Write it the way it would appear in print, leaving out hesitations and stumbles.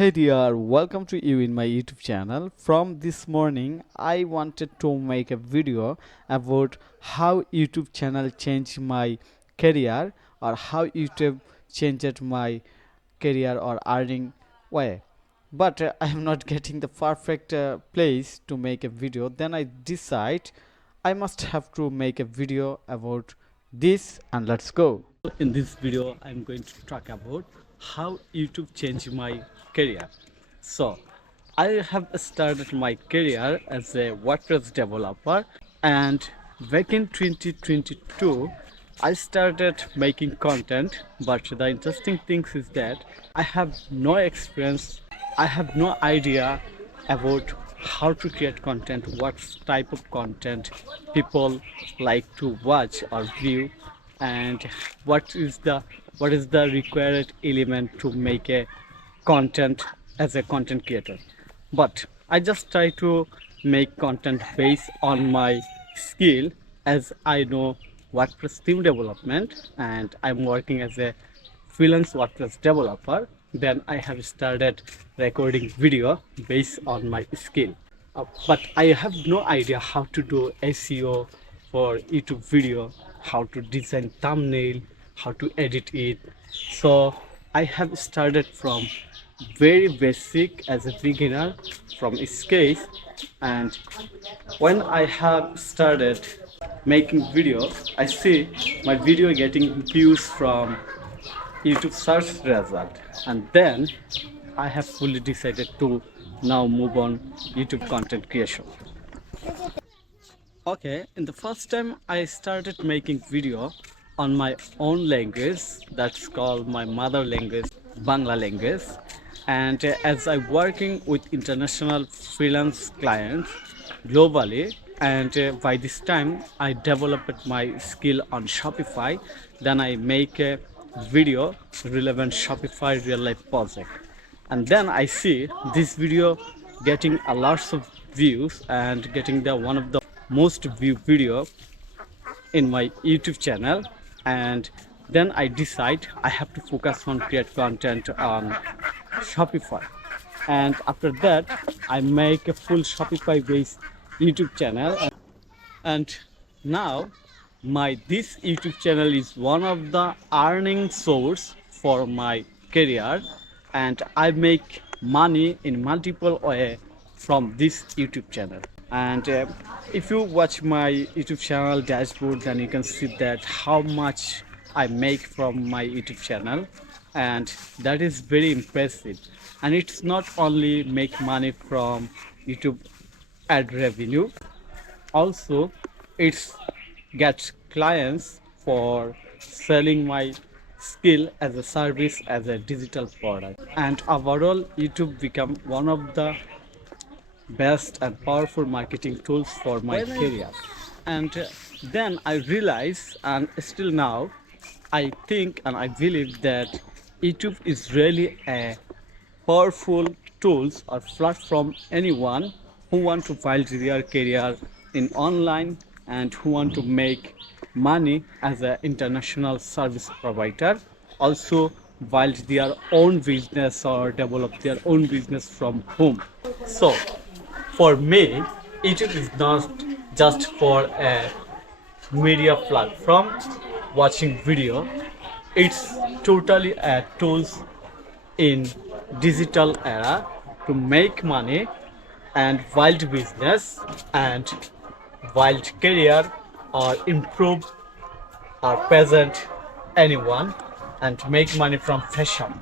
Hey dear, welcome to you in my YouTube channel. From this morning, I wanted to make a video about how YouTube channel changed my career or how YouTube changed my career or earning way. But I am not getting the perfect place to make a video. Then I decide I must have to make a video about this and let's go. In this video, I'm going to talk about how YouTube changed my career. So, I have started my career as a WordPress developer, and back in 2022, I started making content. But the interesting thing is that I have no experience, I have no idea about how to create content, what type of content people like to watch or view, and what is the required element to make a content as a content creator. But I just try to make content based on my skill, as I know WordPress theme development and I'm working as a freelance WordPress developer. Then I have started recording video based on my skill. But I have no idea how to do SEO for YouTube video, how to design thumbnail, how to edit it. So I have started from very basic as a beginner from scratch, and when I have started making videos, I see my video getting views from YouTube search result, and then I have fully decided to now move on YouTube content creation. Okay, in the first time I started making video on my own language, that's called my mother language, Bangla language. And as I'm working with international freelance clients globally, and by this time I developed my skill on Shopify, then I make a video relevant Shopify real life project, and then I see this video getting a lots of views and getting the one of the most viewed video in my YouTube channel. And then I decide I have to focus on create content on Shopify, and after that I make a full Shopify based YouTube channel. And now this YouTube channel is one of the earning source for my career, and I make money in multiple way from this YouTube channel. And if you watch my YouTube channel dashboard, then you can see that how much I make from my YouTube channel, and that is very impressive. And it's not only make money from YouTube ad revenue, also it's gets clients for selling my skill as a service, as a digital product. And overall YouTube become one of the best and powerful marketing tools for my career. And then I realize, and still now I think and I believe that YouTube is really a powerful tools or platform anyone who want to build their career in online and who want to make money as an international service provider, also build their own business or develop their own business from home. So for me, YouTube is not just for a media platform watching video, it's totally a tools in digital era to make money and build business and build career or improve or present anyone and make money from fashion.